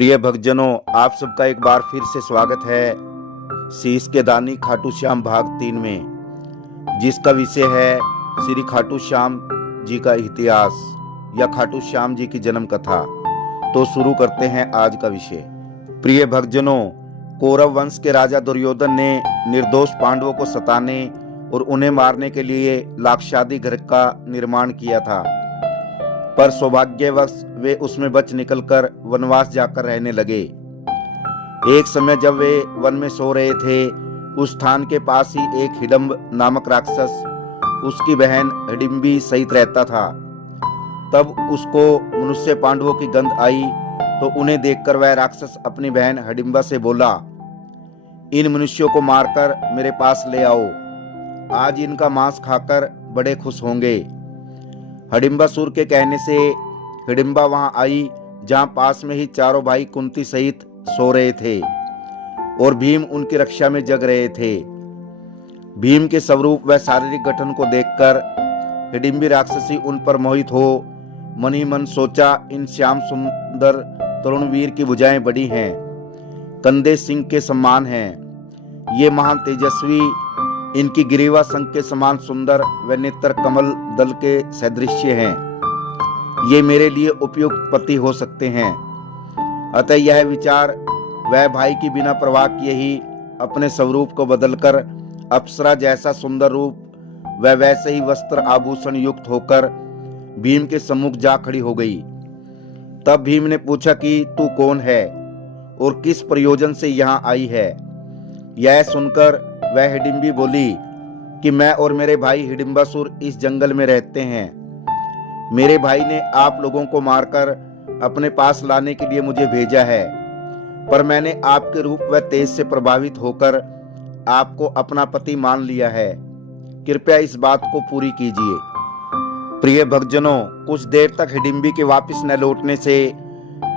प्रिय भक्तजनों, आप सबका एक बार फिर से स्वागत है शीश के दानी खाटू श्याम भाग 3 में, जिसका विषय है श्री खाटू श्याम जी का इतिहास या खाटू श्याम जी की जन्म कथा। तो शुरू करते हैं आज का विषय। प्रिय भक्तजनों, कौरव वंश के राजा दुर्योधन ने निर्दोष पांडवों को सताने और उन्हें मारने के लिए लाक्षादी घर का निर्माण किया था, पर सौभाग्यवश वे उसमें बच निकलकर वनवास जाकर रहने लगे। एक समय जब वे वन में सो रहे थे, उस स्थान के पास ही एक हिडम्ब नामक राक्षस उसकी बहन हिडिंबी सहित रहता था। तब उसको मनुष्य पांडवों की गंध आई, तो उन्हें देखकर वह राक्षस अपनी बहन हिडिंबा से बोला, इन मनुष्यों को मारकर मेरे पास ले आओ, आज इनका मांस खाकर बड़े खुश होंगे। हिडिंबासुर के कहने से हिडिंबा वहां आई, जहां पास में ही चारों भाई कुंती सहित सो रहे थे और भीम उनकी रक्षा में जग रहे थे। भीम के स्वरूप व शारीरिक गठन को देखकर हिडिंबी राक्षसी उन पर मोहित हो मन ही मन सोचा, इन श्याम सुंदर तरुण वीर की भुजाएं बड़ी हैं, कंधे सिंह के समान हैं, ये महान तेजस्वी, इनकी ग्रीवा शंख के समान सुंदर व नेत्र कमल दल के सदृश्य हैं, ये मेरे लिए उपयुक्त पति हो सकते हैं। अतः यह विचार वह भाई की बिना परवाह किए ही अपने स्वरूप को बदलकर अप्सरा जैसा सुंदर रूप व वैसे ही वस्त्र आभूषण युक्त होकर भीम के सम्मुख जा खड़ी हो गई। तब भीम ने पूछा कि तू कौन है और किस प्रयोजन से यहाँ आई है। यह सुनकर वह हिडिंबी बोली कि मैं और मेरे भाई हिडिंबासुर इस जंगल में रहते हैं। मेरे भाई ने आप लोगों को मारकर अपने पास लाने के लिए मुझे भेजा है, पर मैंने आपके रूप व तेज से प्रभावित होकर आपको अपना पति मान लिया है। कृपया इस बात को पूरी कीजिए। प्रिय भक्तजनों, कुछ देर तक हिडिंबी के वापस न लौटने से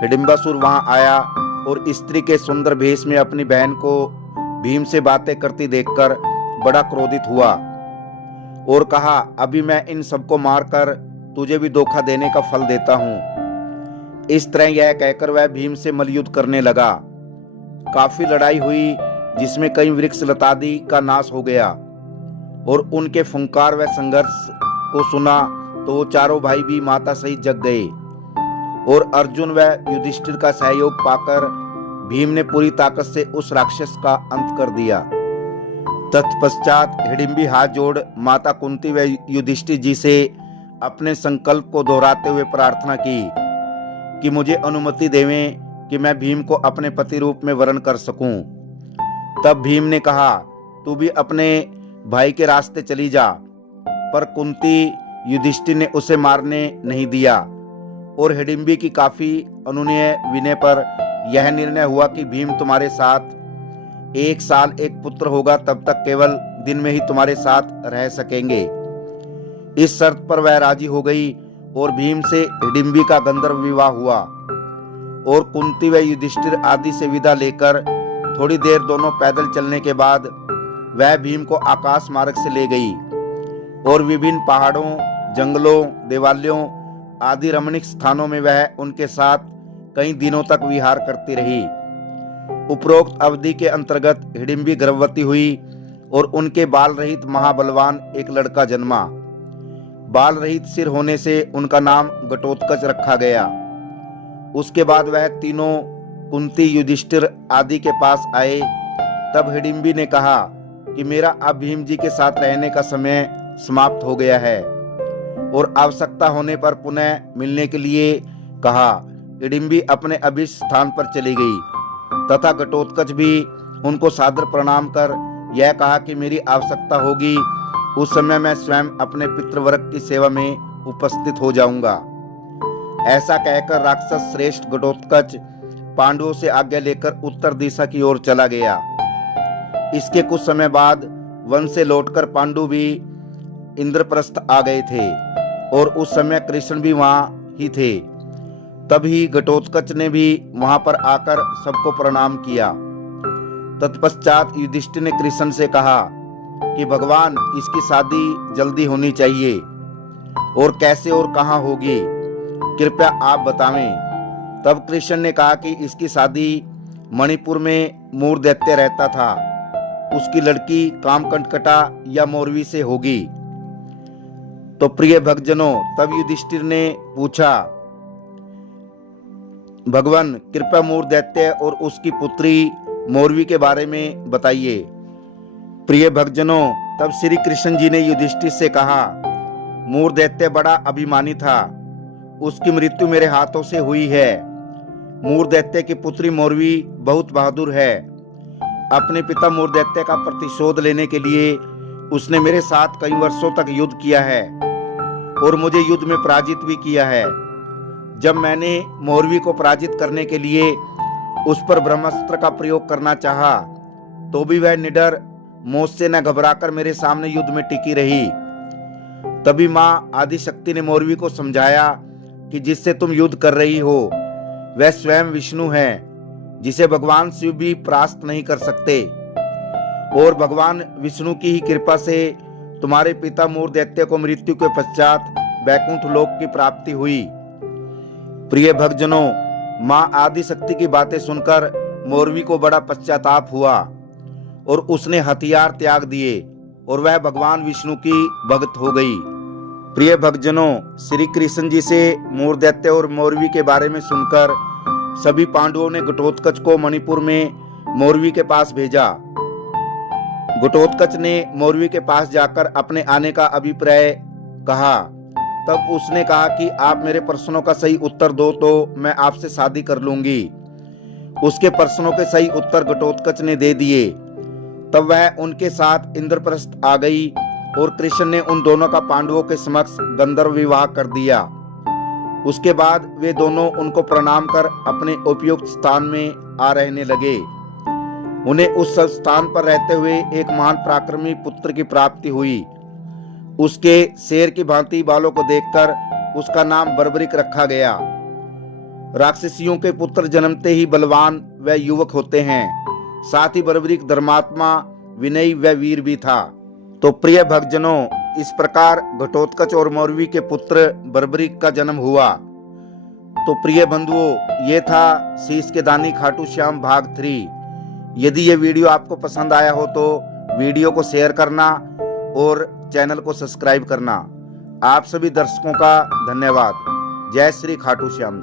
हिडिंबासुर वहां आया और स्त्री के सुंदर भेष में अपनी बहन को भीम से बातें करती देखकर बड़ा क्रोधित हुआ और कहा, अभी मैं इन सबको मारकर तुझे भी धोखा देने का फल देता हूं। इस तरह यह कहकर वह भीम से मल्लयुद्ध करने लगा। काफी लड़ाई हुई, जिसमें कई वृक्ष लतादि का नाश हो गया और उनके फुंकार व संघर्ष को सुना तो वो चारों भाई भी माता सहित जग गए और अर्जुन व युधिष्ठिर का सहयोग पाकर भीम ने पूरी ताकत से उस राक्षस का अंत कर दिया। तत्पश्चात हिडिंबी हाथ जोड़ माता कुंती व युधिष्ठिर जी से अपने संकल्प को दोहराते हुए प्रार्थना की कि मुझे अनुमति देवें कि मैं भीम को अपने पति रूप में वरण कर सकूं। तब भीम ने कहा, तू भी अपने भाई के रास्ते चली जा, पर कुंती युधिष्ठिर ने उसे मारने नहीं दिया और हिडिंबी की काफी अनुनय विनय पर यह निर्णय हुआ कि भीम तुम्हारे साथ 1 साल एक पुत्र होगा, तब तक केवल दिन में ही तुम्हारे साथ रह सकेंगे। इस शर्त पर वह राजी हो गई और भीम से हिडिंबी का गंधर्व विवाह हुआ और कुंती व युधिष्ठिर आदि से विदा लेकर थोड़ी देर दोनों पैदल चलने के बाद वह भीम को आकाश मार्ग से ले गई और विभिन्न पहाड़ों, जंगलों, देवालयों आदि रमणीक स्थानों में वह उनके साथ कई दिनों तक विहार करती रही। उपरोक्त अवधि के अंतर्गत हिडिंबी गर्भवती हुई और उनके बाल रहित महाबलवान एक लड़का जन्मा। बाल रहित सिर होने से उनका नाम घटोत्कच रखा गया। उसके बाद वह तीनों कुंती, युधिष्ठिर आदि के पास आए। तब हिडिंबी ने कहा कि मेरा अब भीम जी के साथ रहने का समय समाप्त हो गया है और आवश्यकता होने पर पुनः मिलने के लिए कहा। हिडिंबी अपने अभीष्ट स्थान पर चली गई तथा घटोत्कच भी उनको सादर प्रणाम कर यह कहा कि मेरी आवश्यकता होगी उस समय मैं स्वयं अपने पितृवर्ग की सेवा में उपस्थित हो जाऊंगा। ऐसा कहकर राक्षस श्रेष्ठ घटोत्कच पांडवों से आज्ञा लेकर उत्तर दिशा की ओर चला गया। इसके कुछ समय बाद वन से लौटकर पांडु भी इंद्रप्रस्थ आ गए थे और उस समय कृष्ण भी वहां ही थे। तभी घटोत्कच ने भी वहां पर आकर सबको प्रणाम किया। तत्पश्चात युधिष्ठिर ने कृष्ण से कहा कि भगवान, इसकी शादी जल्दी होनी चाहिए और कैसे और कहां होगी, कृपया आप बतावें। तब कृष्ण ने कहा कि इसकी शादी मणिपुर में मूर दैत्य रहता था, उसकी लड़की कामकंटकटा या मोरवी से होगी। तो प्रिय भक्तजनों, तब युधिष्ठिर ने पूछा, भगवान कृपया मूर दैत्य और उसकी पुत्री मोरवी के बारे में बताइए। प्रिय भक्तजनों, तब श्री कृष्ण जी ने युधिष्ठिर से कहा, मूर दैत्य बड़ा अभिमानी था, उसकी मृत्यु मेरे हाथों से हुई है। मूर दैत्य की पुत्री मोरवी बहुत बहादुर है। अपने पिता मूर दैत्य का प्रतिशोध लेने के लिए उसने मेरे साथ कई वर्षों तक युद्ध किया है और मुझे युद्ध में पराजित भी किया है। जब मैंने मोरवी को पराजित करने के लिए उस पर ब्रह्मास्त्र का प्रयोग करना चाहा, तो भी वह निडर, मुझसे न घबराकर मेरे सामने युद्ध में टिकी रही। तभी माँ आदिशक्ति ने मोरवी को समझाया कि जिससे तुम युद्ध कर रही हो वह स्वयं विष्णु है, जिसे भगवान शिव भी परास्त नहीं कर सकते, और भगवान विष्णु की ही कृपा से तुम्हारे पिता मूर दैत्य को मृत्यु के पश्चात वैकुंठ लोक की प्राप्ति हुई। प्रिय भक्तजनों, माँ आदिशक्ति की बातें सुनकर मोरवी को बड़ा पश्चाताप हुआ और उसने हथियार त्याग दिए और वह भगवान विष्णु की भक्त हो गई। प्रिय भक्तजनों, श्री कृष्ण जी से मूर दैत्य और मोरवी के बारे में सुनकर सभी पांडवों ने घटोत्कच को मणिपुर में मोरवी के पास भेजा। घटोत्कच ने मोरवी के पास जाकर अपने आने का अभिप्राय कहा। तब उसने कहा कि आप मेरे प्रश्नों का सही उत्तर दो तो मैं आपसे शादी कर लूंगी। उसके प्रश्नों के सही उत्तर घटोत्कच ने दे दिए। तब वह उनके साथ इंद्रप्रस्थ आ गई और कृष्ण ने उन दोनों का पांडवों के समक्ष गंधर्व विवाह कर दिया। उसके बाद वे दोनों उनको प्रणाम कर अपने उपयुक्त स्थान में आ रहने लगे। उन्हें उस स्थान पर रहते हुए एक महान पराक्रमी पुत्र की प्राप्ति हुई। उसके शेर की भांति बालों को देखकर उसका नाम बर्बरिक रखा गया। राक्षसियों के पुत्र जन्मते ही बलवान व युवक होते हैं। साथ ही बर्बरिक धर्मात्मा, विनयी व वीर भी था। तो प्रिय भक्तजनों, इस प्रकार घटोत्कच और मोरवी के पुत्र बर्बरिक का जन्म हुआ। तो प्रिय बंधुओं, ये था शीश के दानी खाटू श्याम भाग 3। यदि ये वीडियो आपको पसंद आया हो तो वीडियो को शेयर करना और चैनल को सब्सक्राइब करना। आप सभी दर्शकों का धन्यवाद। जय श्री खाटू श्याम जी।